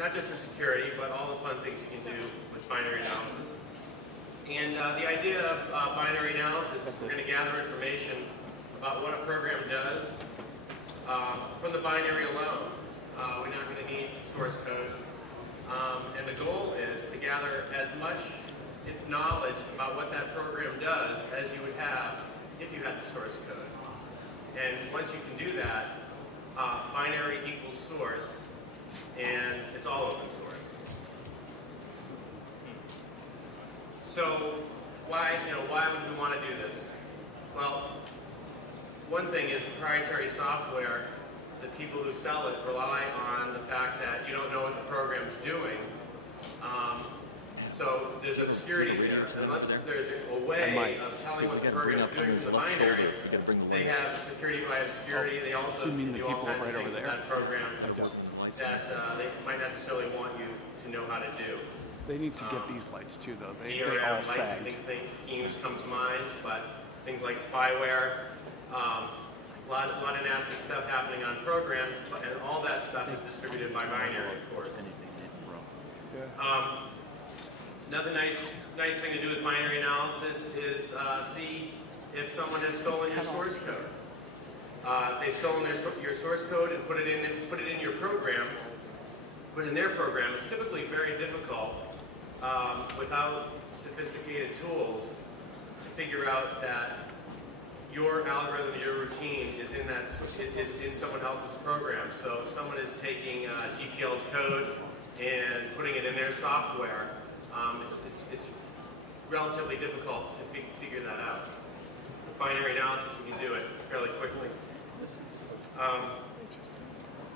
not just for security, but all the fun things you can do with binary analysis. And the idea of binary analysis is we're going to gather information about what a program does from the binary alone. We're not going to need source code. And the goal is to gather as much knowledge about what that program does as you would have if you had the source code. And once you can do that, binary equals source, and it's all open source. So why would we want to do this? Well, one thing is proprietary software. The people who sell it rely on the fact that you don't know what the program's doing. So there's obscurity there. Unless there's a way of telling what the program is doing from the binary, they have security by obscurity. They also can do all kinds of things with that program that they might necessarily want you to know how to do. They need to get these lights too, though. They DRM all sagged. licensing schemes come to mind, but things like spyware, a lot of nasty stuff happening on programs, and all that stuff is distributed by binary, of course. Another nice thing to do with binary analysis is see if someone has stolen your source code. If they've stolen your source code and put it in your program, put in their program, it's typically very difficult without sophisticated tools to figure out that your algorithm, your routine is in someone else's program. So if someone is taking GPL code and putting it in their software, it's relatively difficult to figure that out. With binary analysis, we can do it fairly quickly.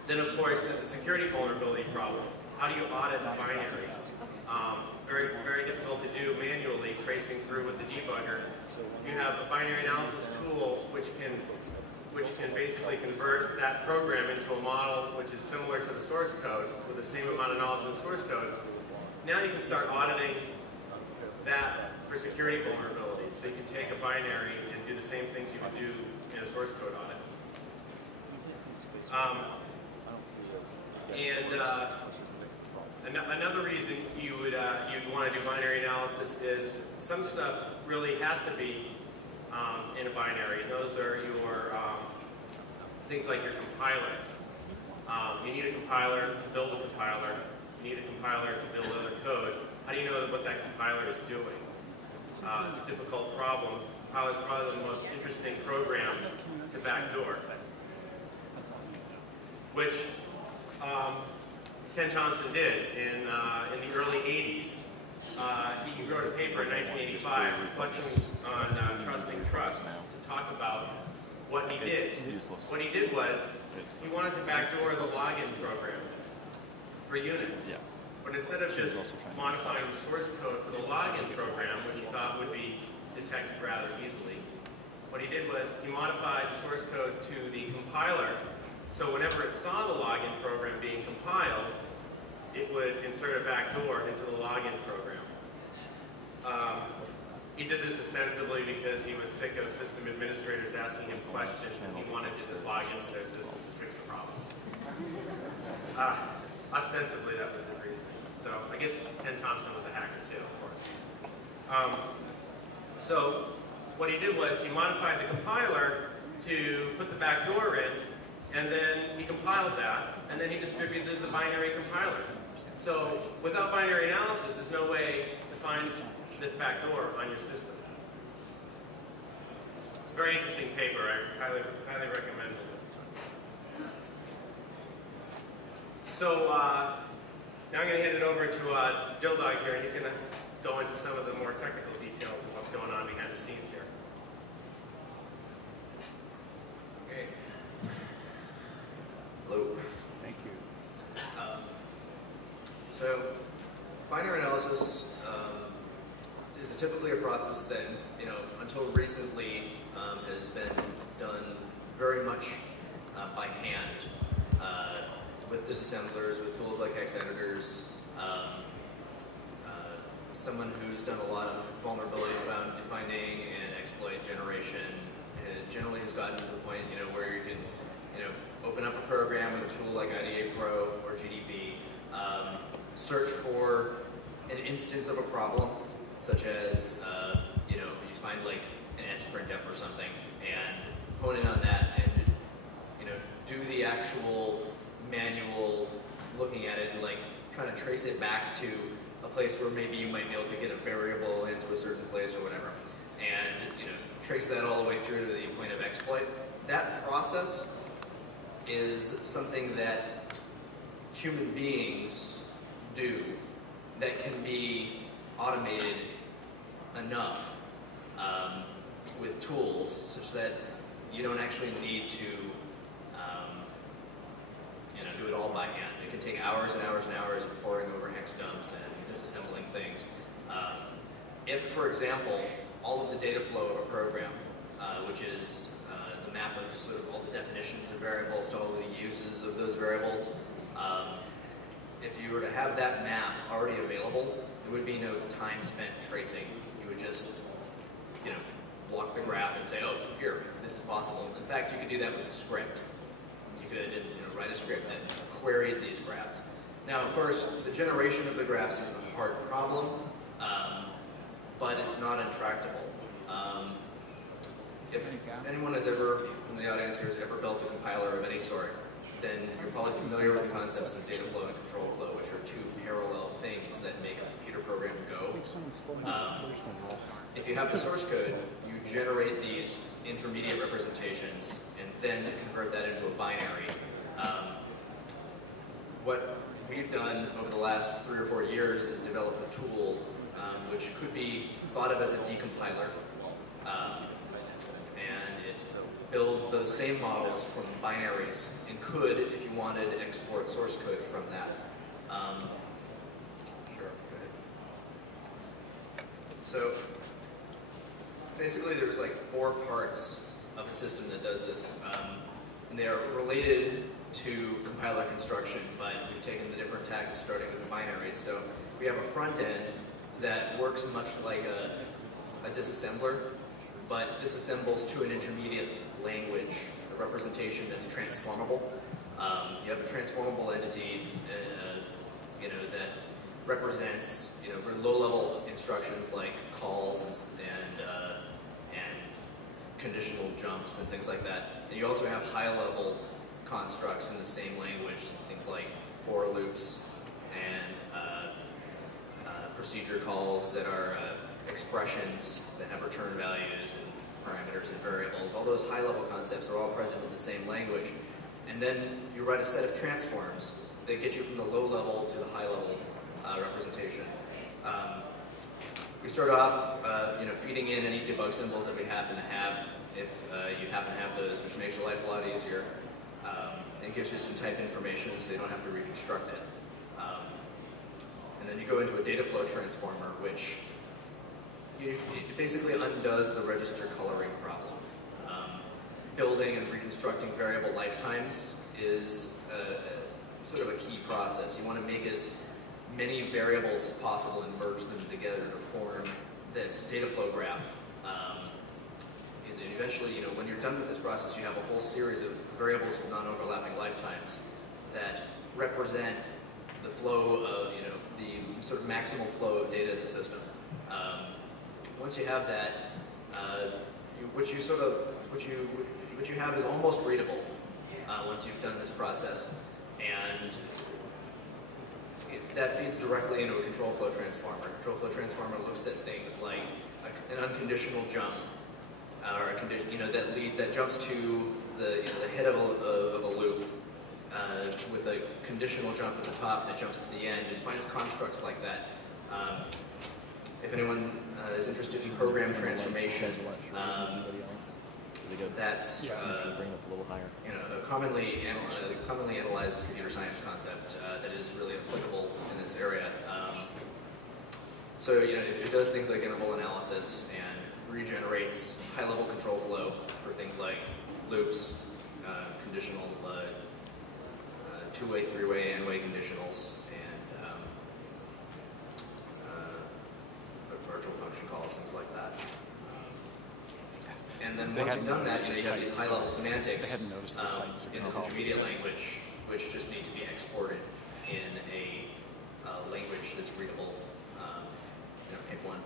Then, of course, there's a security vulnerability problem. How do you audit a binary? Very difficult to do manually, tracing through with the debugger. If you have a binary analysis tool which can basically convert that program into a model which is similar to the source code with the same amount of knowledge of the source code, now you can start auditing that for security vulnerabilities. So you can take a binary and do the same things you would do in a source code audit. Another reason you'd want to do binary analysis is some stuff really has to be in a binary. And those are your things like your compiler. You need a compiler to build a compiler. You need a compiler to build other code. How do you know what that compiler is doing? It's a difficult problem. Compiler is probably the most interesting program to backdoor, which Ken Thompson did in the early 80s. He wrote a paper in 1985, Reflections on Trusting Trust, to talk about what he did. What he did was, he wanted to backdoor the login program for Unix. But instead of just modifying the source code for the login program, which he thought would be detected rather easily, what he did was he modified the source code to the compiler, so whenever it saw the login program being compiled, it would insert a backdoor into the login program. He did this ostensibly because he was sick of system administrators asking him questions, and he wanted to just log into their systems to fix the problems. Ostensibly, that was his reasoning. So I guess Ken Thompson was a hacker too, of course. So what he did was he modified the compiler to put the backdoor in, and then he compiled that, and then he distributed the binary compiler. So without binary analysis, there's no way to find this backdoor on your system. It's a very interesting paper. I highly recommend it. So now I'm going to hand it over to Dildog here, and he's going to go into some of the more technical details of what's going on behind the scenes here. Okay. Hello. Thank you. So, binary analysis is typically a process that, until recently has been done very much by hand with disassemblers, with tools like hex editors. Someone who's done a lot of vulnerability finding and exploit generation generally has gotten to the point, where you can, open up a program with a tool like IDA Pro or GDB, search for an instance of a problem, such as, you know, you find like an sprintf or something, and hone in on that, and you know, do the actual manual looking at it, and like trying to trace it back to a place where maybe you might be able to get a variable into a certain place or whatever, and you know, trace that all the way through to the point of exploit. That process is something that human beings do that can be automated enough with tools such that you don't actually need to you know, do it all by hand. It can take hours and hours and hours of poring over hex dumps and disassembling things. If, for example, all of the data flow of a program, which is the map of sort of all the definitions of variables to all of the uses of those variables, if you were to have that map already available, there would be no time spent tracing. You would just, you know, walk the graph and say, oh, here, this is possible. In fact, you could do that with a script. You could, you know, write a script that queried these graphs. Now, of course, the generation of the graphs is a hard problem, but it's not intractable. If anyone has ever, in the audience here, has ever built a compiler of any sort, then you're probably familiar with the concepts of data flow and control flow, which are two parallel things that make a computer program go. If you have the source code, you generate these intermediate representations and then convert that into a binary. What we've done over the last 3 or 4 years is develop a tool which could be thought of as a decompiler. And it builds those same models from binaries and could, if you wanted, export source code from that. Sure, go ahead. So basically there's like 4 parts of a system that does this. And they are related to compiler construction, but we've taken the different tack of starting with the binaries. So we have a front end that works much like a disassembler, but disassembles to an intermediate language, a representation that's transformable. You have a transformable entity, you know, that represents, you know, very low-level instructions like calls and conditional jumps and things like that. And you also have high-level constructs in the same language, things like for loops and procedure calls that are expressions that have return values and parameters and variables. All those high-level concepts are all present in the same language. And then you write a set of transforms that get you from the low level to the high level representation. We start off you know, feeding in any debug symbols that we happen to have, if you happen to have those, which makes your life a lot easier. And gives you some type information so you don't have to reconstruct it. And then you go into a data flow transformer, which it basically undoes the register coloring problem. Building and reconstructing variable lifetimes is sort of a key process. You want to make as many variables as possible and merge them together to form this data flow graph. And eventually, you know, when you're done with this process, you have a whole series of variables with non-overlapping lifetimes that represent the flow of, you know, the sort of maximal flow of data in the system. Once you have that, what you have is almost readable once you've done this process, and that feeds directly into a control flow transformer. A control flow transformer looks at things like an unconditional jump, or a condition, you know, that jumps to the, you know, the head of a loop with a conditional jump at the top that jumps to the end, and finds constructs like that. If anyone is interested in program transformation, that's you know, a commonly analyzed computer science concept that is really applicable in this area. So, you know, it does things like interval analysis and regenerates high-level control flow for things like loops, conditional two-way, three-way, n-way conditionals, and virtual function calls, things like that. And then once you've done that, you know, you have these high-level semantics in this intermediate language, which just need to be exported in a language that's readable. Pick one.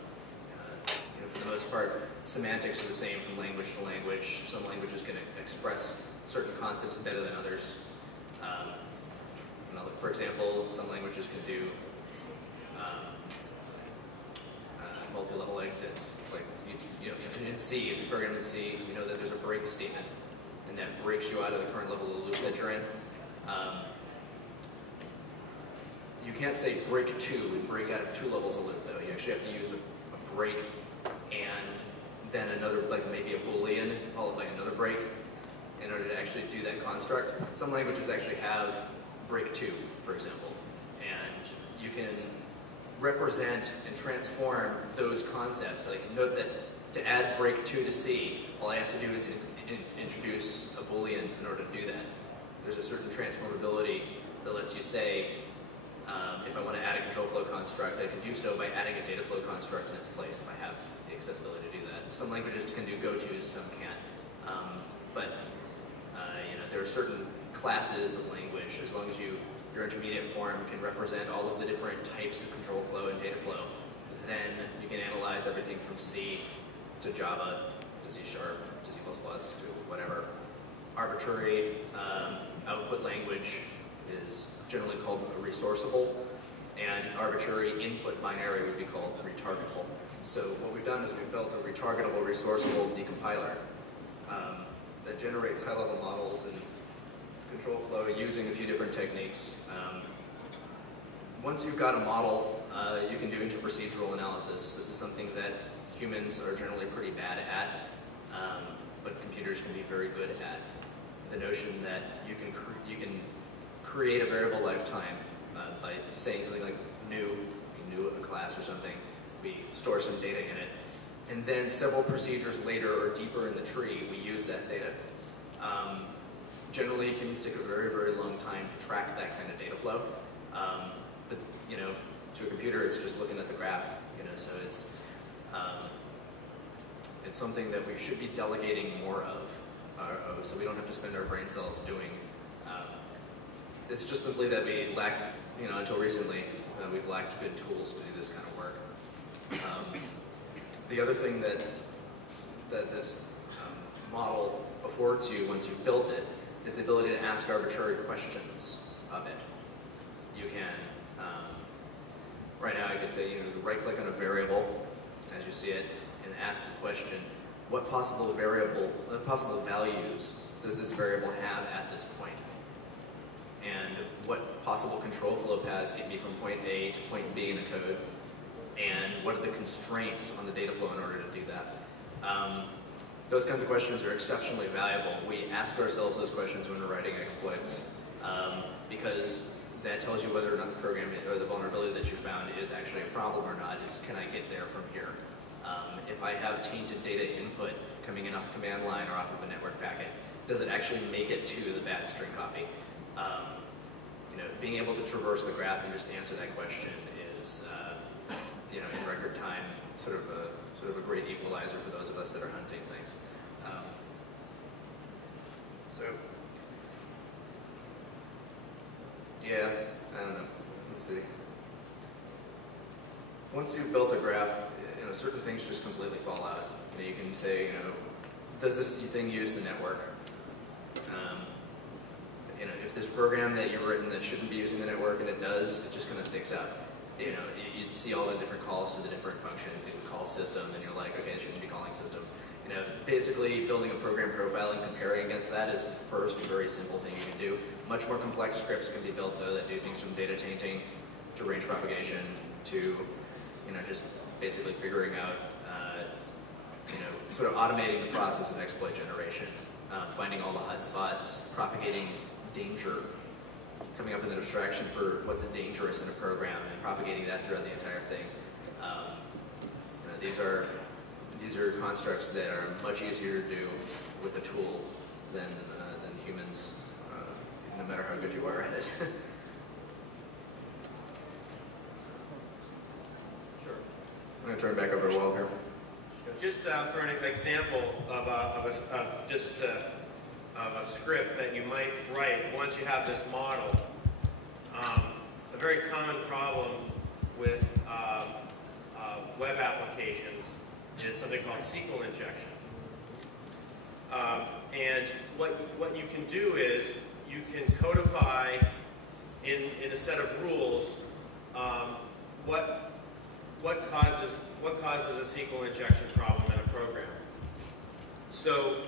For the most part, semantics are the same from language to language. Some languages can express certain concepts better than others. For example, some languages can do multi-level exits. Like in C, if you program in C, you know that there's a break statement, and that breaks you out of the current level of the loop that you're in. You can't say break 2 and break out of 2 levels of loop, though. You actually have to use a break and then another, like maybe a Boolean followed by another break in order to actually do that construct. Some languages actually have break 2, for example, and you can represent and transform those concepts. Like note that to add break 2 to C, all I have to do is introduce a Boolean in order to do that. There's a certain transformability that lets you say, if I want to add a control flow construct, I can do so by adding a data flow construct in its place if I have the accessibility to do that. Some languages can do go-tos, some can't. There are certain classes of language, as long as your intermediate form can represent all of the different types of control flow and data flow, then you can analyze everything from C to Java to C# to C++ to whatever. Arbitrary output language is generally called a resourceable, and arbitrary input binary would be called retargetable. So what we've done is we've built a retargetable resourceable decompiler that generates high-level models and control flow using a few different techniques. Once you've got a model, you can do interprocedural analysis. This is something that humans are generally pretty bad at, but computers can be very good at. The notion that you can create a variable lifetime by saying something like new a class or something. We store some data in it, and then several procedures later or deeper in the tree, we use that data. Generally, humans take a very, very long time to track that kind of data flow. But to a computer, it's just looking at the graph. So it's something that we should be delegating more of, so we don't have to spend our brain cells doing. It's just simply that we lack, until recently, we've lacked good tools to do this kind of work. The other thing that this model affords you once you've built it is the ability to ask arbitrary questions of it. You can, right now I could say, right-click on a variable as you see it and ask the question, what possible values does this variable have at this point? And what possible control flow paths get me from point A to point B in the code? And what are the constraints on the data flow in order to do that? Those kinds of questions are exceptionally valuable. We ask ourselves those questions when we're writing exploits because that tells you whether or not the program or the vulnerability that you found is actually a problem or not. Can I get there from here? If I have tainted data input coming in off the command line or off of a network packet, does it actually make it to the bad string copy? Being able to traverse the graph and just answer that question is, in record time, sort of a great equalizer for those of us that are hunting things. Yeah, I don't know. Let's see. Once you've built a graph, certain things just completely fall out. You can say, does this thing use the network? If this program that you've written that shouldn't be using the network and it does, it just kind of sticks out. You see all the different calls to the different functions. You can call system, and you're like, okay, it shouldn't be calling system. Basically building a program profile and comparing against that is the first very simple thing you can do. Much more complex scripts can be built though that do things from data tainting to range propagation to, just basically figuring out, sort of automating the process of exploit generation, finding all the hotspots, propagating danger, coming up with an abstraction for what's dangerous in a program and propagating that throughout the entire thing. These are constructs that are much easier to do with a tool than humans, no matter how good you are at it. Sure. I'm going to turn it back over to Weld here. Just for an example of a script that you might write once you have this model, a very common problem with web applications is something called SQL injection. And what you can do is you can codify in a set of rules what causes a SQL injection problem in a program. So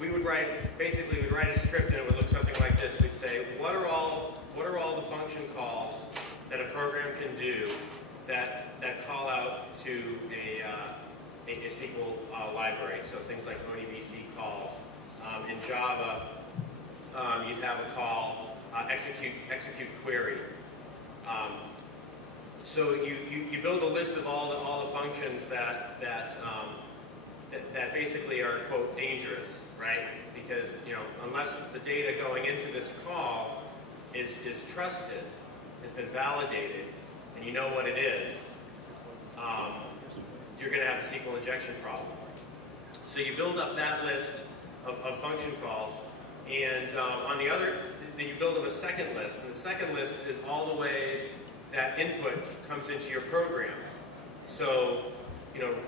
we would write a script and it would look something like this. We'd say, what are all the function calls that a program can do that call out to a SQL library? So things like ODBC calls. In Java, you'd have a call execute query. So you build a list of all the functions that basically are, quote, dangerous, right? Because, unless the data going into this call is trusted, has been validated, and you know what it is, you're going to have a SQL injection problem. So you build up that list of function calls, and then you build up a second list, and the second list is all the ways that input comes into your program. So,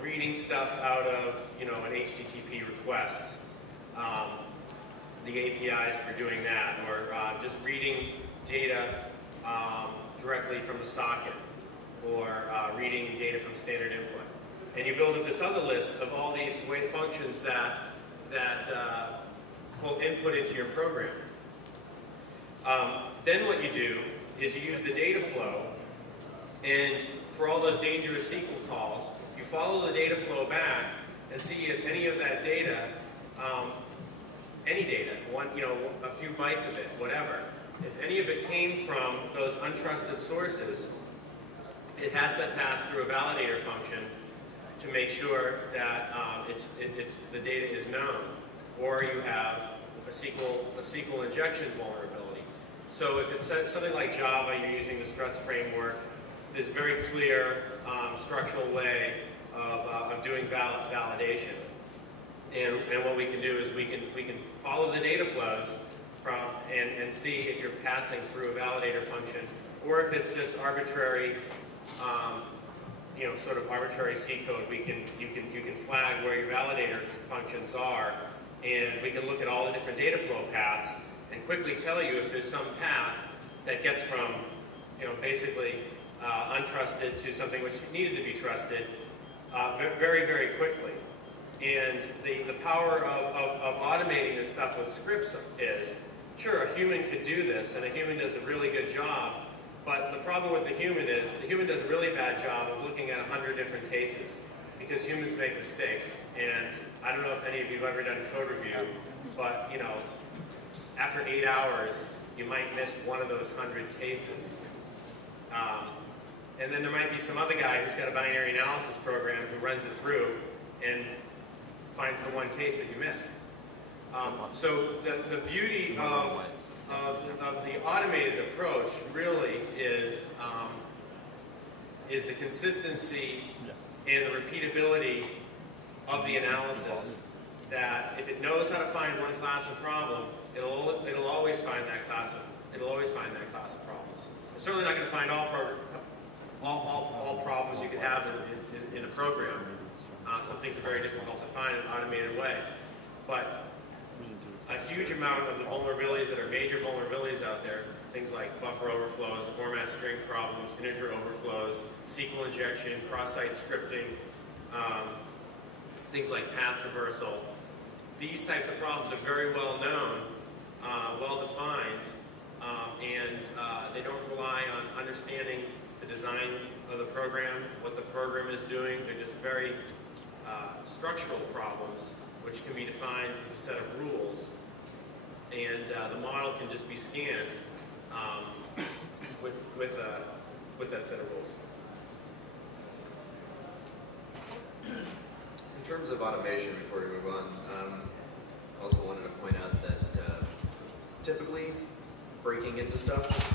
reading stuff out of, an HTTP request, the APIs for doing that, or just reading data directly from the socket, or reading data from standard input. And you build up this other list of all these functions that pull input into your program. Then what you do is you use the data flow, and for all those dangerous SQL calls, you follow the data flow back and see if any of that data, any data, a few bytes of it, whatever, if any of it came from those untrusted sources, it has to pass through a validator function to make sure that the data is known, or you have a SQL injection vulnerability. So if it's something like Java, you're using the struts framework. There's a very clear structural way of doing validation. And what we can do is we can follow the data flows and see if you're passing through a validator function, or if it's just arbitrary, sort of arbitrary C code. You can flag where your validator functions are, and we can look at all the different data flow paths and quickly tell you if there's some path that gets from, basically untrusted to something which needed to be trusted very, very quickly. And the power of automating this stuff with scripts is, sure, a human could do this, and a human does a really good job, but the problem with the human is the human does a really bad job of looking at 100 different cases, because humans make mistakes. And I don't know if any of you have ever done code review, but, after 8 hours, you might miss one of those 100 cases. And then there might be some other guy who's got a binary analysis program who runs it through and finds the one case that you missed. So the beauty of the automated approach really is the consistency and the repeatability of the analysis. That if it knows how to find one class of problem, it'll always find that class of problems. It's certainly not going to find all problems you could have in a program. Some things are very difficult to find in an automated way, but a huge amount of the vulnerabilities that are major vulnerabilities out there, things like buffer overflows, format string problems, integer overflows, SQL injection, cross-site scripting, things like path traversal. These types of problems are very well known, well defined, and they don't rely on understanding the design of the program, what the program is doing. They're just very structural problems which can be defined with a set of rules, and the model can just be scanned with that set of rules. In terms of automation, before we move on, I also wanted to point out that typically breaking into stuff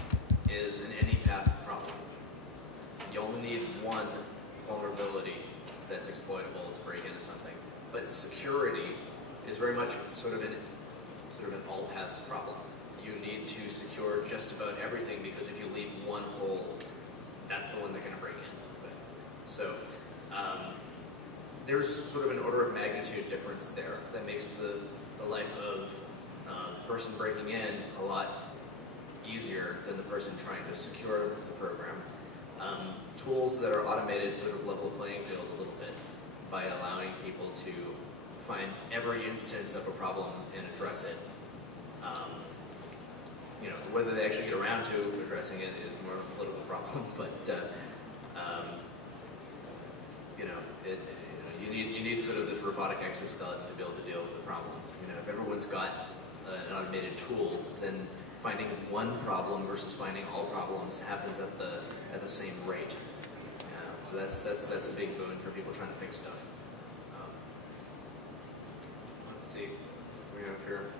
is an any path problem. You only need one vulnerability that's exploitable to break into something. But security is very much sort of an all paths problem. You need to secure just about everything, because if you leave one hole, that's the one they're going to break in. So there's sort of an order of magnitude difference there that makes the life of the person breaking in a lot easier than the person trying to secure the program. Tools that are automated sort of level the playing field a little bit by allowing people to find every instance of a problem and address it. You know, whether they actually get around to addressing it is more of a political problem, but you know, you need sort of this robotic exoskeleton to be able to deal with the problem. You know, if everyone's got an automated tool, then finding one problem versus finding all problems happens at the same rate. So that's a big boon for people trying to fix stuff. Let's see what we have here.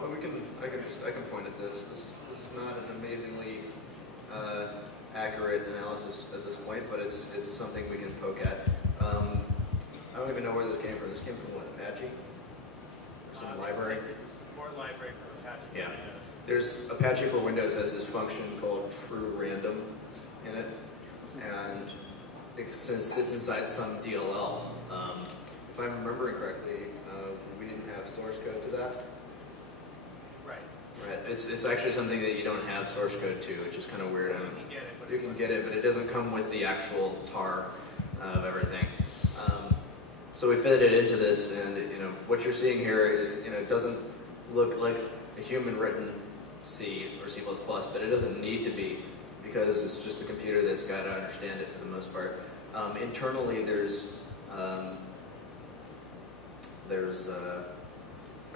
Well, I can point at this. This is not an amazingly accurate analysis at this point, but it's something we can poke at. I don't even know where this came from. This came from what, Apache? Or some library? It's a support library for Apache. Yeah. There's Apache for Windows has this function called true random in it, and it sits inside some DLL. If I'm remembering correctly, we didn't have source code to that. Right. Right. It's actually something that you don't have source code to, which is kind of weird. You can get it, but it doesn't come with the actual tar of everything. So we fed it into this, and you know what you're seeing here. You know, it doesn't look like a human-written C or C++, but it doesn't need to be because it's just the computer that's got to understand it for the most part. Internally, there's a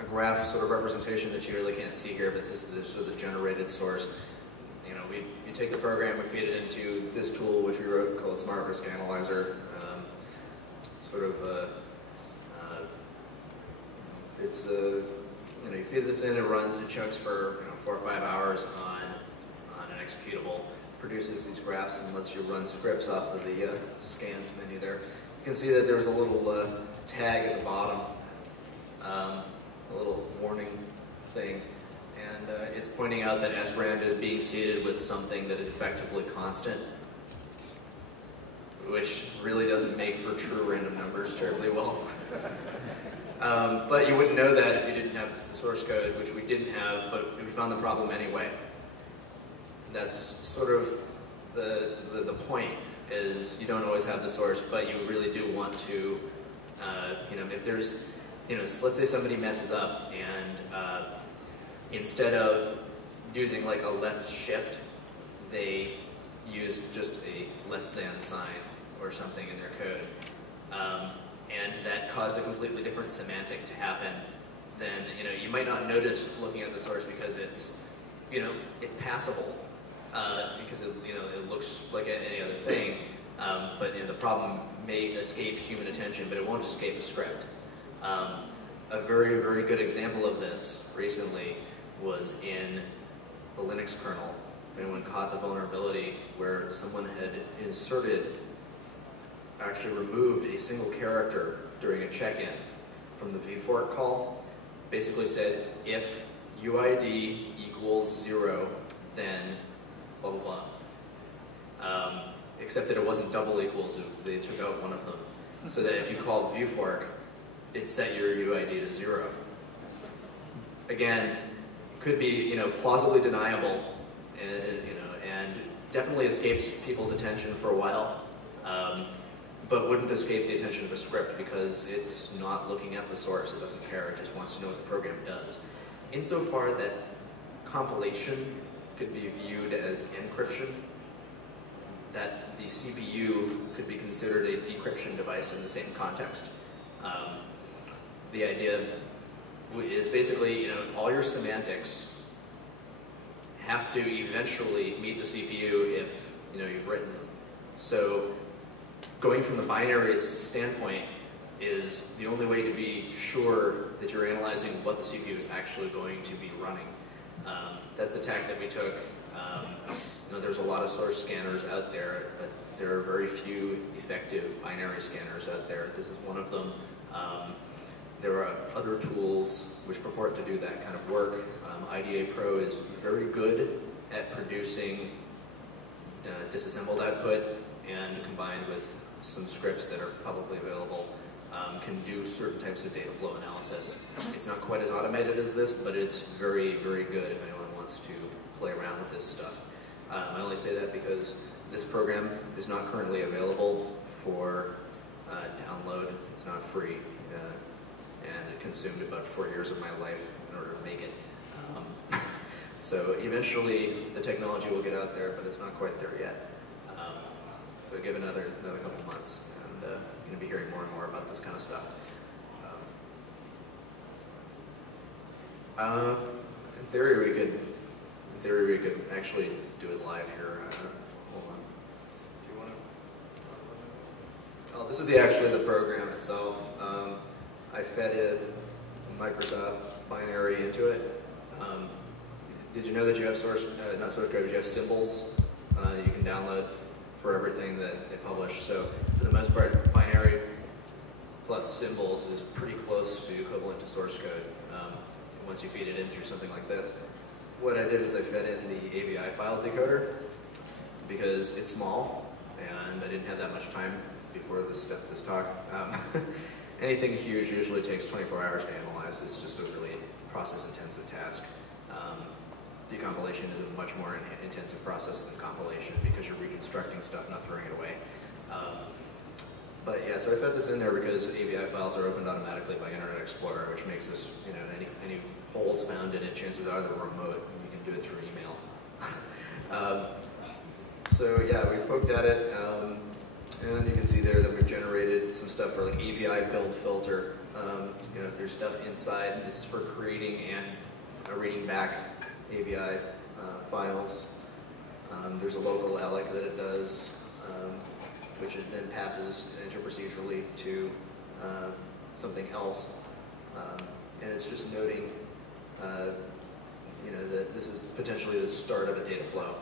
graph sort of representation that you really can't see here, but this is the sort of the generated source. You know, you take the program, we feed it into this tool which we wrote called Smart Risk Analyzer. It's you know, you feed this in, it runs, it chugs for 4 or 5 hours on an executable, produces these graphs and lets you run scripts off of the scans menu there. You can see that there's a little tag at the bottom, a little warning thing, and it's pointing out that srand is being seeded with something that is effectively constant, which really doesn't make for true random numbers terribly well. But you wouldn't know that if you didn't have the source code, which we didn't have, but we found the problem anyway. That's sort of the point, is you don't always have the source, but you really do want to, you know, if there's, you know, let's say somebody messes up and instead of using like a left shift, they use just a less than sign or something in their code. And that caused a completely different semantic to happen, then, you know, you might not notice looking at the source because it's, you know, it's passable, because it, you know, it looks like any other thing, but you know, the problem may escape human attention, but it won't escape a script. A very, very good example of this recently was in the Linux kernel. If anyone caught the vulnerability where someone had actually removed a single character during a check-in from the vfork call, basically said, if UID equals 0, then blah, blah, blah. Except that it wasn't double equals, so they took out one of them. So that if you called vfork, it set your UID to 0. Again, could be, you know, plausibly deniable, and definitely escapes people's attention for a while. But wouldn't escape the attention of a script because it's not looking at the source. It doesn't care. It just wants to know what the program does. Insofar that compilation could be viewed as encryption, that the CPU could be considered a decryption device in the same context. The idea is basically, you know, all your semantics have to eventually meet the CPU if, you know, you've written them. So going from the binaries standpoint is the only way to be sure that you're analyzing what the CPU is actually going to be running. That's the tack that we took. You know, there's a lot of source scanners out there, but there are very few effective binary scanners out there. This is one of them. There are other tools which purport to do that kind of work. IDA Pro is very good at producing disassembled output, and combined with some scripts that are publicly available, can do certain types of data flow analysis. It's not quite as automated as this, but it's very, very good if anyone wants to play around with this stuff. I only say that because this program is not currently available for download. It's not free, and it consumed about 4 years of my life in order to make it. So eventually the technology will get out there, but it's not quite there yet. So give another couple months, and you're going to be hearing more and more about this kind of stuff. In theory, we could actually do it live here. Hold on. Do you want to? Oh, this is actually the program itself. I fed a Microsoft binary into it. Did you know that you have not source code, but you have symbols that you can download for everything that they publish? So for the most part, binary plus symbols is pretty close to equivalent to source code once you feed it in through something like this. What I did was I fed in the AVI file decoder because it's small and I didn't have that much time before this talk. Anything huge usually takes 24 hours to analyze. It's just a really process-intensive task. Decompilation is a much more intensive process than compilation because you're reconstructing stuff, not throwing it away. But yeah, so I fed this in there because AVI files are opened automatically by Internet Explorer, which makes this, any holes found in it, chances are they're remote, and you can do it through email. So yeah, we poked at it, and you can see there that we've generated some stuff for like AVI build filter. If there's stuff inside, this is for creating and reading back AVI files. There's a local alloc that it does, which it then passes interprocedurally to something else. And it's just noting, that this is potentially the start of a data flow.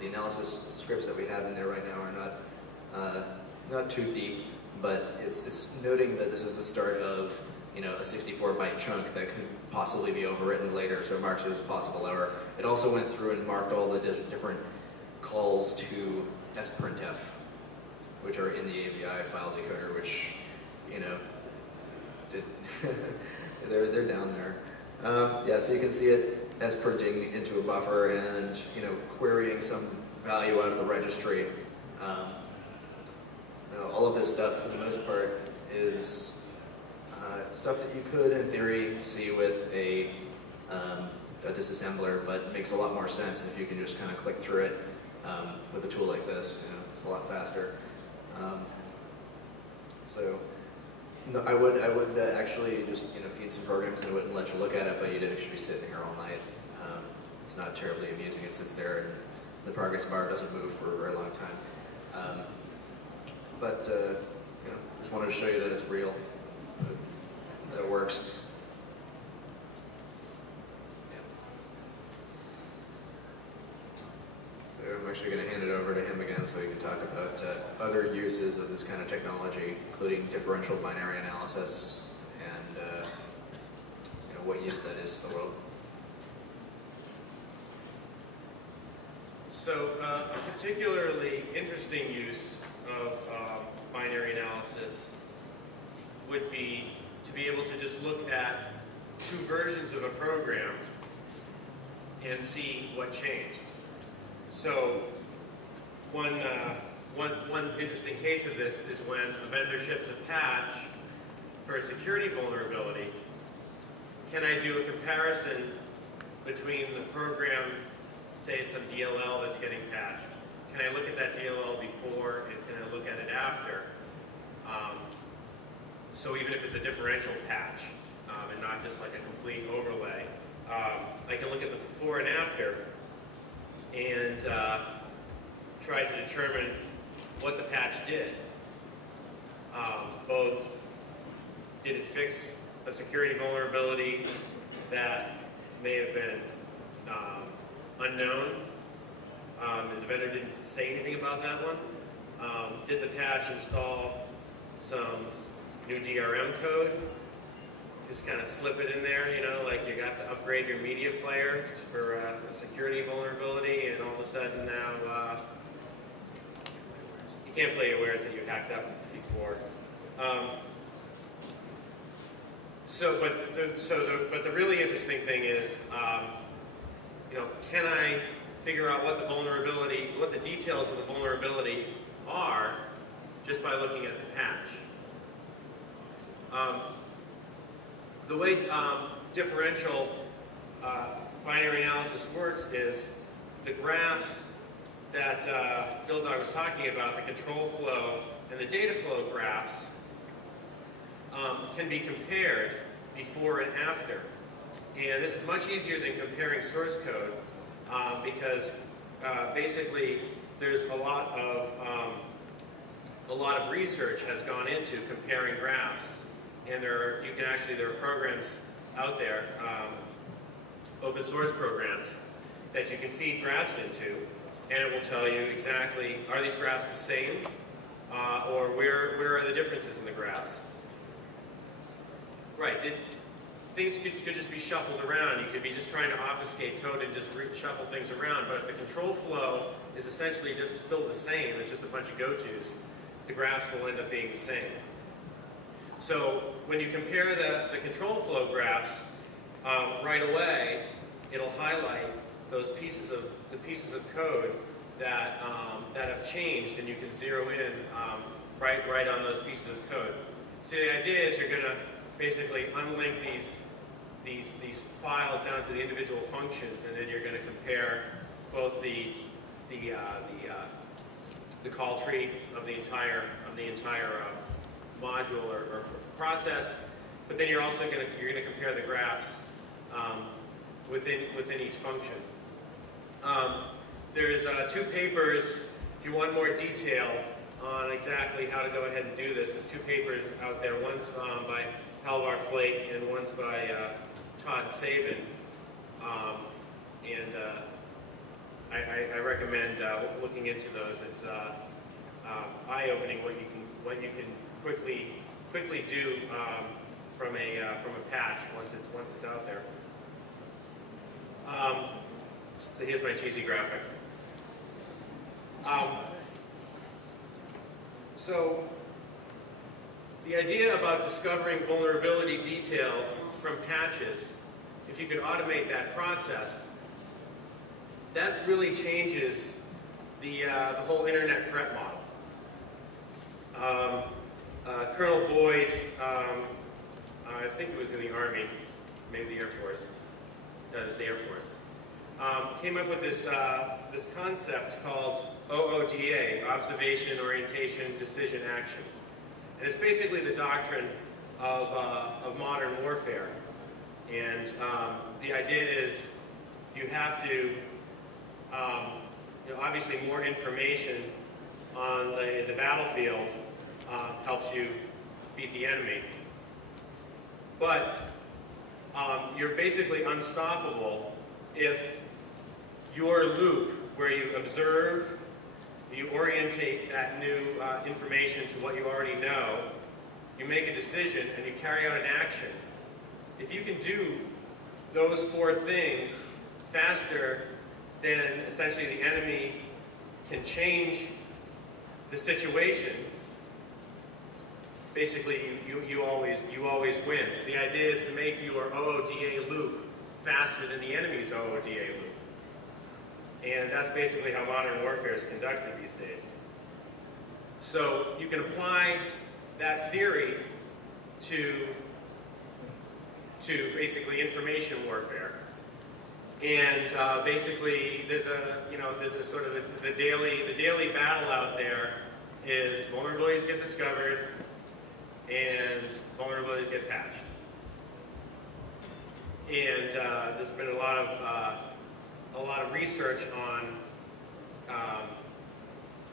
The analysis scripts that we have in there right now are not too deep, but it's noting that this is the start of a 64-byte chunk that could possibly be overwritten later, so it marks it as a possible error. It also went through and marked all the different calls to sprintf, which are in the AVI file decoder, which, they're down there. Yeah, so you can see it sprinting into a buffer and, querying some value out of the registry. All of this stuff, for the most part, is stuff that you could, in theory, see with a disassembler, but makes a lot more sense if you can just kind of click through it with a tool like this. It's a lot faster. So no, I would actually just feed some programs and I wouldn't let you look at it, but you'd actually be sitting here all night. It's not terribly amusing. It sits there and the progress bar doesn't move for a very long time. Just wanted to show you that it's real, that it works. So I'm actually going to hand it over to him again so he can talk about other uses of this kind of technology, including differential binary analysis and what use that is to the world. So a particularly interesting use of binary analysis would be to be able to just look at two versions of a program and see what changed. So one interesting case of this is when a vendor ships a patch for a security vulnerability. Can I do a comparison between the program, say it's some DLL that's getting patched? Can I look at that DLL before and can I look at it after? So even if it's a differential patch and not just like a complete overlay, I can look at the before and after and try to determine what the patch did. Both, did it fix a security vulnerability that may have been unknown, and the vendor didn't say anything about that one? Did the patch install some new DRM code? Just kind of slip it in there, like you got to upgrade your media player for a security vulnerability, and all of a sudden now you can't play awares that you hacked up before. But the really interesting thing is, can I figure out what the details of the vulnerability are just by looking at the patch? The way differential binary analysis works is the graphs that Dildog was talking about, the control flow and the data flow graphs, can be compared before and after. And this is much easier than comparing source code because basically there's a lot of research has gone into comparing graphs. And there are programs out there, open source programs, that you can feed graphs into, and it will tell you exactly, are these graphs the same, or where are the differences in the graphs? Right, things could just be shuffled around. You could be just trying to obfuscate code and just shuffle things around, but if the control flow is essentially just still the same, it's just a bunch of go-tos, the graphs will end up being the same. So when you compare the control flow graphs, right away, it'll highlight those pieces of code that have changed, and you can zero in right on those pieces of code. So the idea is you're going to basically unlink these files down to the individual functions, and then you're going to compare both the call tree of the entire module or process, but then you're also going to compare the graphs within each function. There's 2 papers, if you want more detail on exactly how to go ahead and do this. There's 2 papers out there. One's by Halvar Flake and one's by Todd Sabin. I recommend looking into those. It's eye-opening what you can quickly do from a patch once it's out there. So here's my cheesy graphic. So the idea about discovering vulnerability details from patches, if you could automate that process, that really changes the whole internet threat model. Colonel Boyd, I think he was in the Army, maybe the Air Force. No, it was the Air Force. Came up with this concept called OODA, Observation, Orientation, Decision, Action. And it's basically the doctrine of modern warfare. And the idea is you have to, obviously more information on the battlefield helps you beat the enemy. But you're basically unstoppable if your loop, where you observe, you orientate that new information to what you already know, you make a decision, and you carry out an action. If you can do those 4 things faster than essentially the enemy can change the situation, basically you always win. So the idea is to make your OODA loop faster than the enemy's OODA loop. And that's basically how modern warfare is conducted these days. So you can apply that theory to basically information warfare. And basically there's a sort of the daily battle out there is vulnerabilities get discovered and vulnerabilities get patched. And there's been a lot of research on.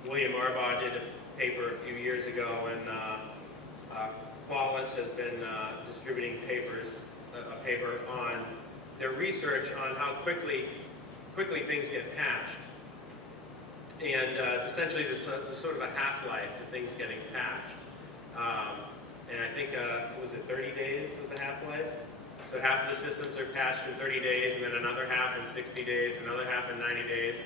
William Arbaugh did a paper a few years ago, and Qualys has been distributing a paper on their research on how quickly things get patched. And it's essentially it's a sort of a half-life to things getting patched. And I think, was it 30 days was the half-life? So half of the systems are patched in 30 days, and then another half in 60 days, another half in 90 days,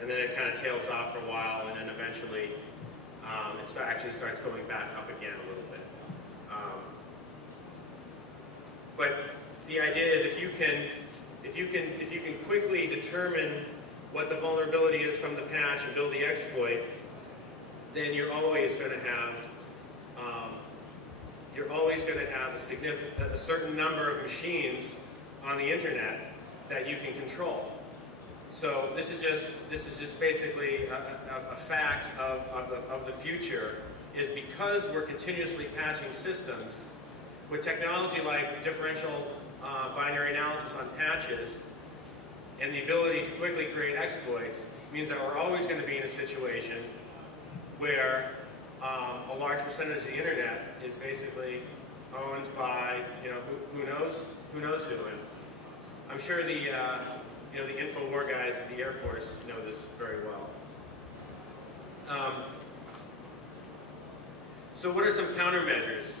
and then it kind of tails off for a while, and then eventually it actually starts going back up again a little bit. But the idea is if you can quickly determine what the vulnerability is from the patch and build the exploit, then you're always going to have a certain number of machines on the internet that you can control. So this is just basically a fact of the future, is because we're continuously patching systems with technology like differential binary analysis on patches and the ability to quickly create exploits, means that we're always going to be in a situation where a large percentage of the internet is basically owned by, who knows who. And I'm sure the the InfoWar guys in the Air Force know this very well. So what are some countermeasures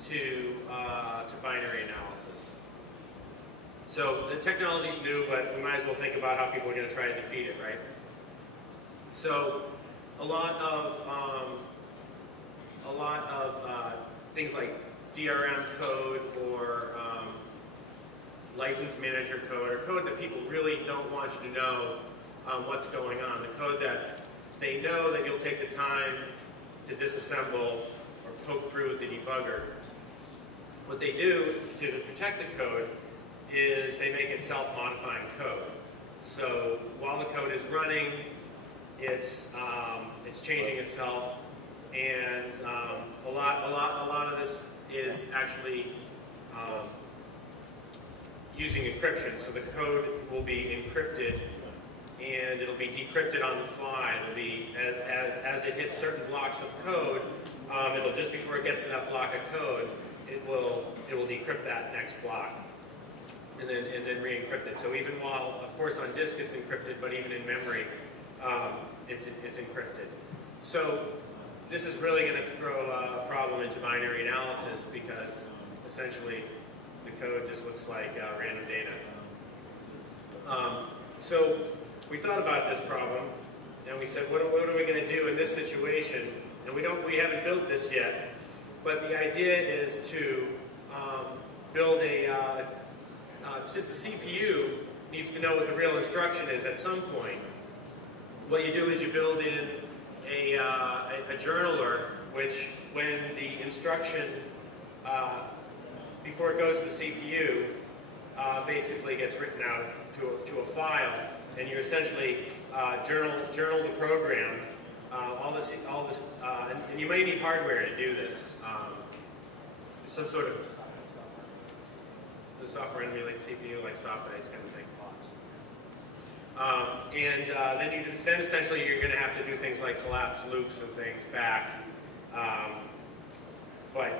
to binary analysis? So the technology's new, but we might as well think about how people are going to try to defeat it, right? So a lot of things like DRM code or license manager code, or code that people really don't want you to know what's going on. The code that they know that you'll take the time to disassemble or poke through with the debugger. What they do to protect the code is they make it self-modifying code. So while the code is running, it's changing itself, and a lot of this is actually using encryption. So the code will be encrypted, and it'll be decrypted on the fly. It'll be as it hits certain blocks of code, it'll just before it gets to that block of code, it will decrypt that next block, and then re-encrypt it. So even while, of course, on disk it's encrypted, but even in memory, it's encrypted. So this is really going to throw a problem into binary analysis, because essentially the code just looks like random data. So we thought about this problem, and we said, what are we going to do in this situation? And we haven't built this yet, but the idea is to build since the CPU needs to know what the real instruction is at some point, what you do is you build in a journaler, which when the instruction, before it goes to the CPU, basically gets written out to a file, and you essentially journal the program, all this, and you may need hardware to do this, some sort of the software emulates CPU, like Softice kind of thing. Then essentially you're going to have to do things like collapse loops and things back, but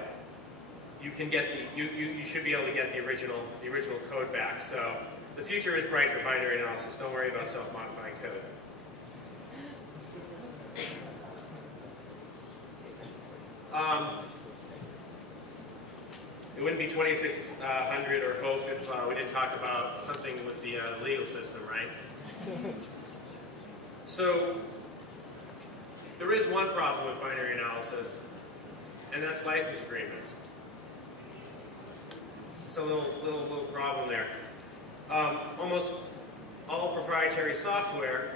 you can get you should be able to get the original code back. So the future is bright for binary analysis. Don't worry about self-modifying code. It wouldn't be 2600 or HOPE if we didn't talk about something with the legal system, right? So there is one problem with binary analysis, and that's license agreements. It's a little problem there. Almost all proprietary software,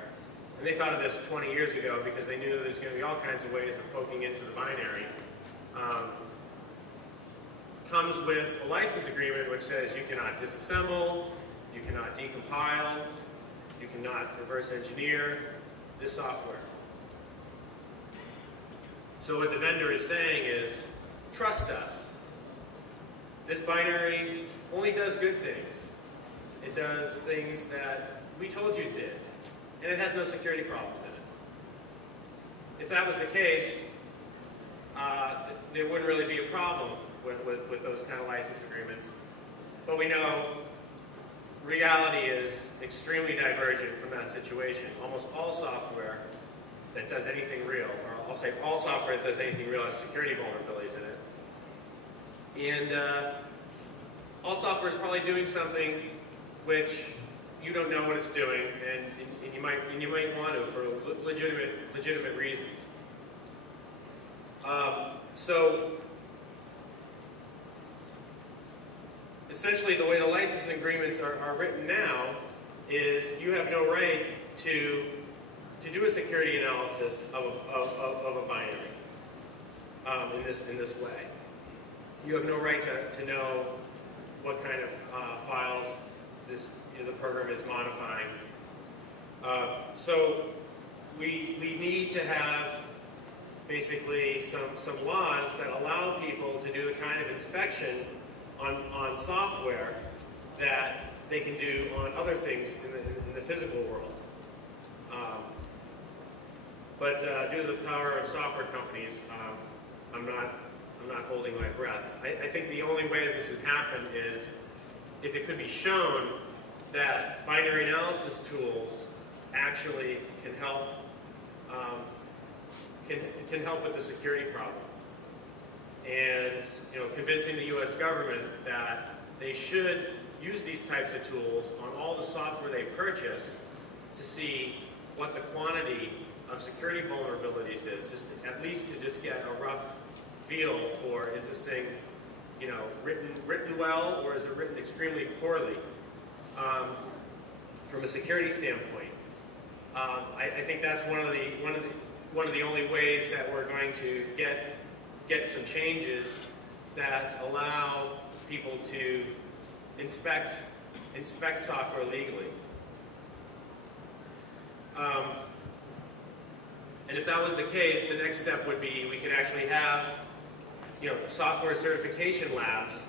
and they thought of this 20 years ago because they knew there's going to be all kinds of ways of poking into the binary, comes with a license agreement which says you cannot disassemble, you cannot decompile, you cannot reverse engineer this software. So what the vendor is saying is, trust us. This binary only does good things. It does things that we told you it did, and it has no security problems in it. If that was the case, there wouldn't really be a problem with those kind of license agreements. But we know reality is extremely divergent from that situation. Almost all software that does anything real, or I'll say all software that does anything real, has security vulnerabilities in it. And all software is probably doing something which you don't know what it's doing, and you might want to for legitimate reasons. So essentially, the way the license agreements are written now is you have no right to do a security analysis of a binary in this way. You have no right to know what kind of files the program is modifying. So we need to have basically some laws that allow people to do the kind of inspection on software that they can do on other things in the physical world. But due to the power of software companies, I'm not holding my breath. I think the only way that this would happen is if it could be shown that binary analysis tools actually can help with the security problem. And convincing the U.S. government that they should use these types of tools on all the software they purchase to see what the quantity of security vulnerabilities is, just at least to just get a rough feel for, is this thing written well, or is it written extremely poorly from a security standpoint. I think that's one of the only ways that we're going to get some changes that allow people to inspect software legally. And if that was the case, the next step would be we could actually have software certification labs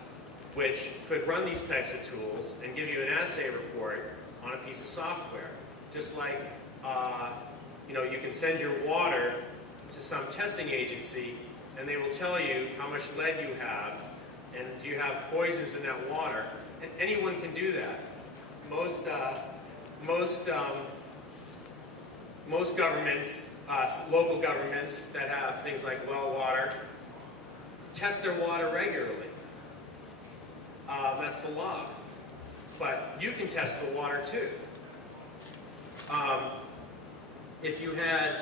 which could run these types of tools and give you an assay report on a piece of software. Just like you can send your water to some testing agency and they will tell you how much lead you have and do you have poisons in that water. And anyone can do that. Most governments, local governments that have things like well water, test their water regularly. That's the law. But you can test the water too. If you had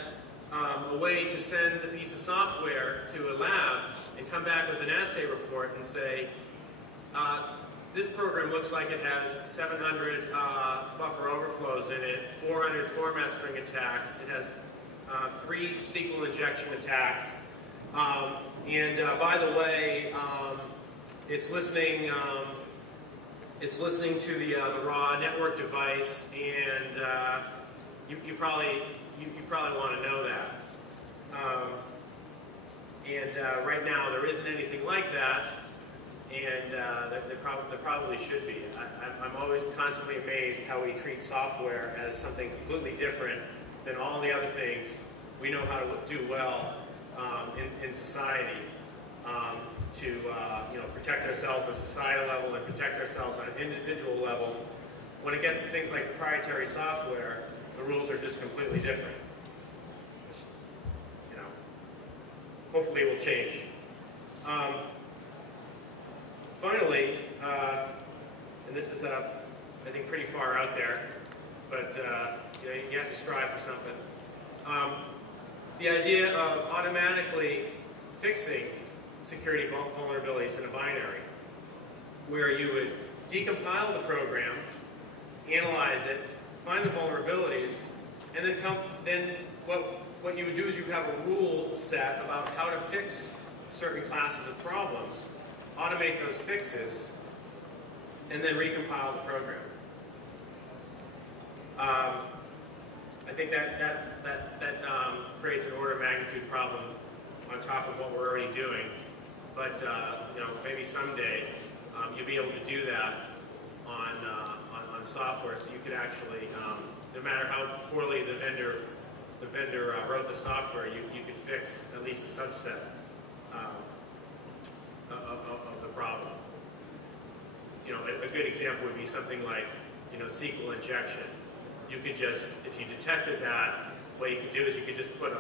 a way to send a piece of software to a lab and come back with an assay report and say, this program looks like it has 700 buffer overflows in it, 400 format string attacks, it has 3 SQL injection attacks, and by the way, it's listening to the raw network device, and you probably want to know that. Right now there isn't anything like that, and there probably should be. I'm always constantly amazed how we treat software as something completely different than all the other things we know how to do well in society to protect ourselves on a societal level and protect ourselves on an individual level. When it gets to things like proprietary software, the rules are just completely different. Hopefully it will change. Finally, and this is I think pretty far out there, but you have to strive for something. The idea of automatically fixing security vulnerabilities in a binary, where you would decompile the program, analyze it, find the vulnerabilities, and then what you would do is you would have a rule set about how to fix certain classes of problems, automate those fixes, and then recompile the program. I think that creates an order of magnitude problem on top of what we're already doing. But maybe someday you'll be able to do that on software, so you could actually, no matter how poorly the vendor wrote the software, you could fix at least a subset of the problem. A good example would be something like SQL injection. You could just, if you detected that, what you could do is you could just put a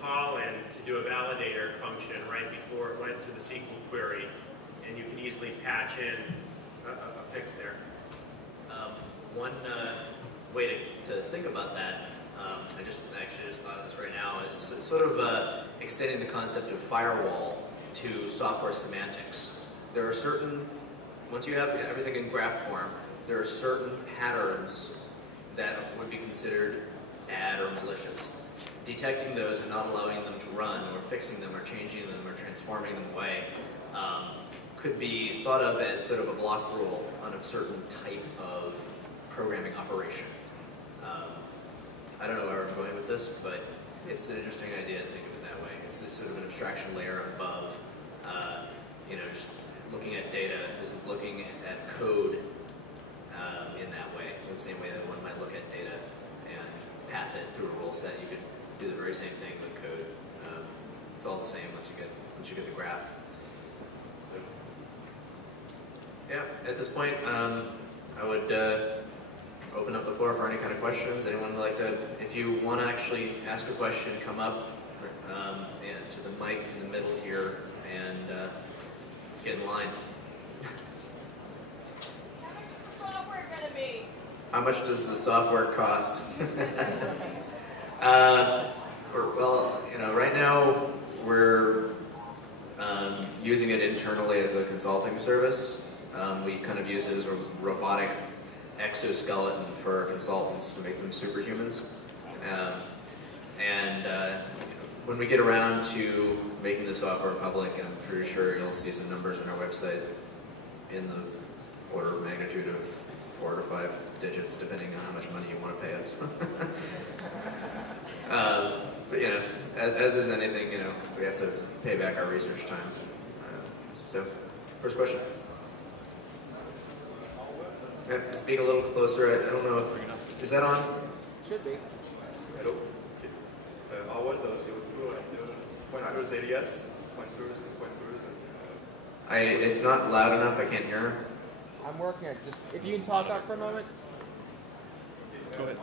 call in to do a validator function right before it went to the SQL query, and you can easily patch in fix there. One way to think about that, I actually just thought of this right now, is sort of extending the concept of firewall to software semantics. There are certain, once you have everything in graph form, there are certain patterns that would be considered bad or malicious. Detecting those and not allowing them to run, or fixing them, or changing them, or transforming them away could be thought of as sort of a block rule on a certain type of programming operation. I don't know where I'm going with this, but it's an interesting idea to think of it that way. It's this sort of an abstraction layer above, just looking at data. This is looking at code in that way, in the same way that one might look at data and pass it through a rule set. You could do the very same thing with code. It's all the same once you get the graph. So, yeah, at this point, I would open up the floor for any kind of questions. Anyone would like to, if you want to actually ask a question, come up and to the mic in the middle here and get in line. How much does the software cost? Well, right now we're using it internally as a consulting service. We kind of use it as a robotic exoskeleton for our consultants to make them superhumans. When we get around to making the software public, I'm pretty sure you'll see some numbers on our website in the order of magnitude of 4 to 5 digits, depending on how much money you want to pay us. But as is anything, we have to pay back our research time. So, first question. Yeah, speak a little closer. I don't know if is that on? Should be. Hello. What does you do like the pointers alias, pointers, the pointers, and It's not loud enough. I can't hear him. I'm working on it. Just if you can talk up for a moment. Go ahead.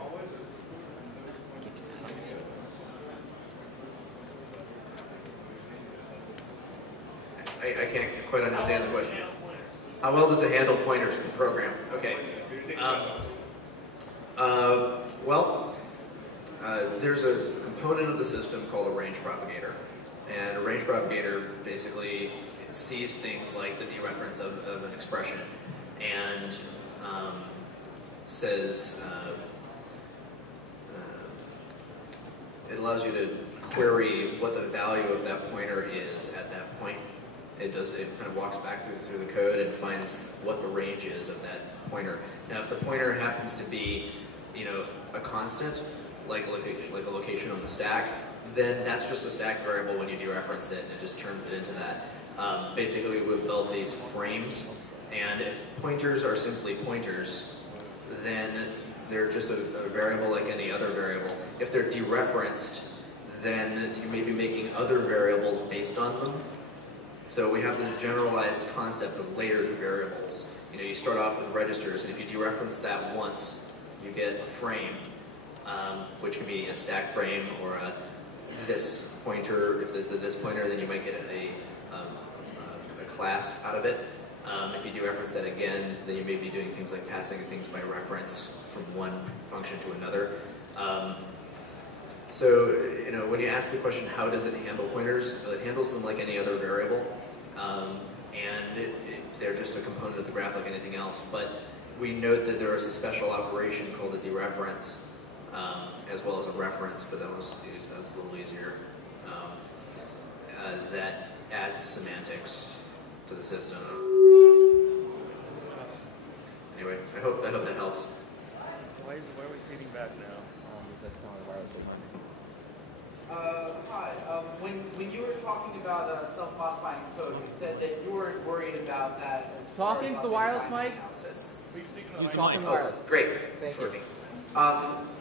I can't quite understand the question. How well does it handle pointers, the program? Okay. There's a component of the system called a range propagator. And a range propagator basically sees things like the dereference of an expression and says, it allows you to query what the value of that pointer is at that point. It kind of walks back through the code and finds what the range is of that pointer. Now, if the pointer happens to be, a constant, like a location on the stack, then that's just a stack variable when you dereference it, and it just turns it into that. Basically, we build these frames, and if pointers are simply pointers, then they're just a variable like any other variable. If they're dereferenced, then you may be making other variables based on them. So we have this generalized concept of layered variables. You start off with registers, and if you dereference that once, you get a frame, which can be a stack frame or a this pointer. If there's a this pointer, then you might get a class out of it. If you dereference that again, then you may be doing things like passing things by reference from one function to another. So, when you ask the question, how does it handle pointers? It handles them like any other variable, and they're just a component of the graph like anything else. But we note that there is a special operation called a dereference, as well as a reference, but that was a little easier. That adds semantics to the system. Anyway, I hope that helps. Why are we feeding back now? That's not a wireless one. Hi. When you were talking about self-modifying code, you said that you weren't worried about that as far Talking as to the wireless automated mic? analysis. You talking wireless? Great. Thank It's you. working.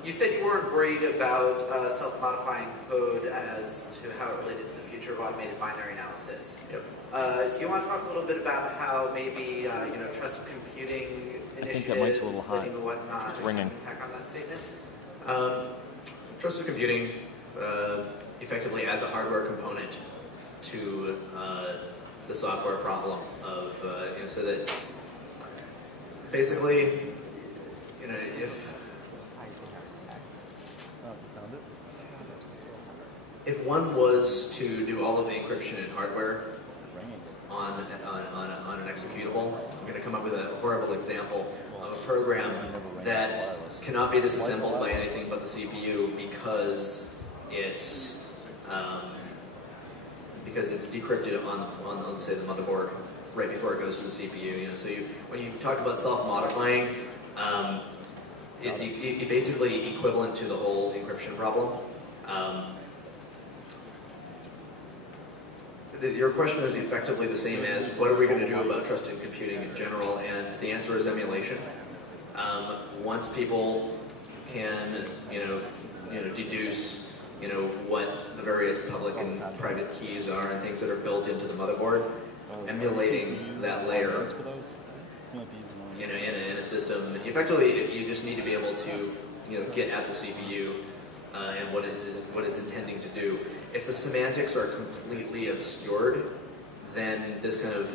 You said you weren't worried about self-modifying code as to how it related to the future of automated binary analysis. Yep. Do you want to talk a little bit about how maybe trusted computing initiatives, including and whatnot, It's ringing. impact on that statement? Trusted computing effectively adds a hardware component to the software problem of, so that basically, you know, if one was to do all of the encryption in hardware on an executable, I'm going to come up with a horrible example of a program that cannot be disassembled by anything but the CPU because it's decrypted on say the motherboard right before it goes to the CPU. You know, so when you talk about self-modifying, it's basically equivalent to the whole encryption problem. Your question is effectively the same as what are we going to do about trusted computing in general, and the answer is emulation. Once people can, deduce, what the various public and private keys are and things that are built into the motherboard, emulating that layer, in a system. Effectively, you just need to be able to, get at the CPU and what it's intending to do. If the semantics are completely obscured, then this kind of,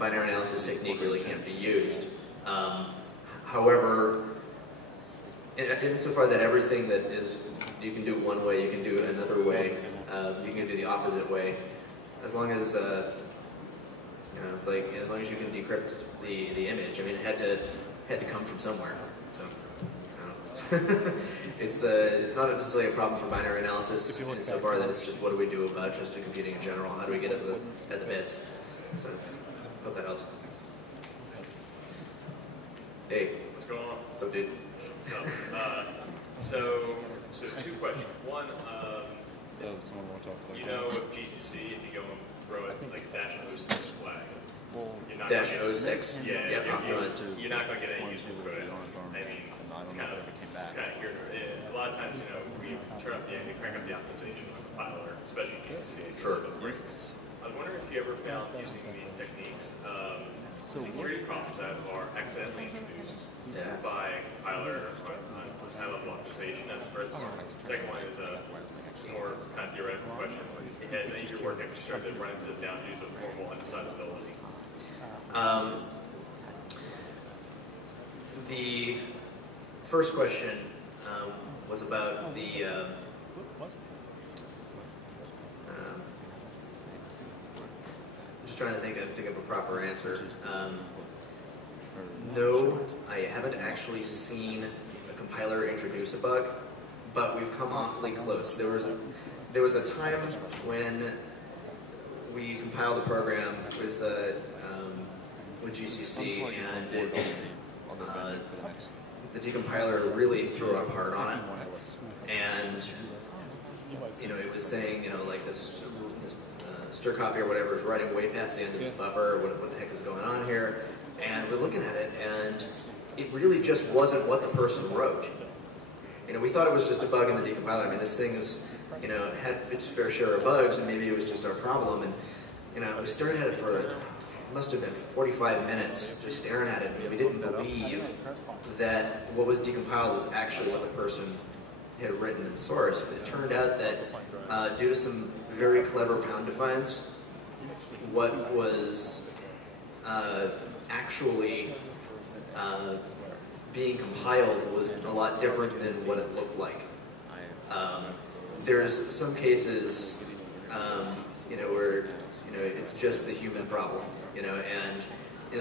binary analysis technique really can't be used. However, insofar that everything that you can do one way, you can do it another way, you can do the opposite way, as long as it's like as long as you can decrypt the image. I mean, it had to come from somewhere. So I don't know. It's not necessarily a problem for binary analysis insofar that it's just what do we do about trusted computing in general? How do we get at the bits? So hope that helps. Hey, what's going on? What's up, dude? So two questions. One, with GCC, if you go and throw it like a -06 flag, you're not -06. You're not going to get any Yeah. useful code. I mean, it's kind of here. A lot of times, we crank up the optimization on the compiler, especially GCC. Sure. I was wondering if you ever found using these techniques security problems that are accidentally introduced by compiler on high-level optimization. That's the first one. The second one is a more kind of theoretical question. Has any of your work actually started to run into the boundaries of formal undecidability? The first question was about the I'm just trying to think of a proper answer. No, I haven't actually seen a compiler introduce a bug, but we've come awfully close. There was a time when we compiled a program with GCC, and the decompiler really threw up hard on it, and it was saying like this stir copy or whatever is writing way past the end of its buffer. What the heck is going on here? And we're looking at it, and it really just wasn't what the person wrote. We thought it was just a bug in the decompiler. I mean, this thing is, had its fair share of bugs, and maybe it was just our problem. And we stared at it for it must have been 45 minutes just staring at it, and we didn't believe that what was decompiled was actually what the person had written in source. But it turned out that due to some very clever pound defines, what was actually being compiled was a lot different than what it looked like. There's some cases, where it's just the human problem, and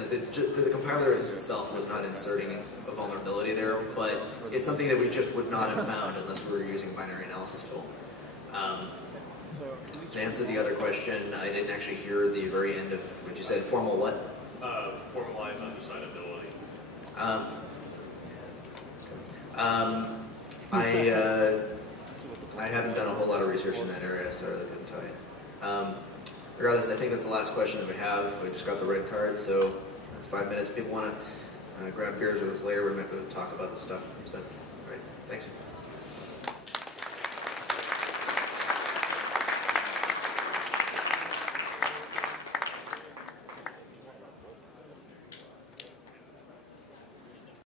the compiler itself was not inserting a vulnerability there, but it's something that we just would not have found unless we were using a binary analysis tool. To answer the other question, I didn't actually hear the very end of what you said. Formal what? Formalize undecidability. I haven't done a whole lot of research in that area, so I really couldn't tell you. Regardless, I think that's the last question that we have. We just got the red card, so that's 5 minutes. If people want to grab beers with us later, we might be able to talk about this stuff. So, all right, thanks.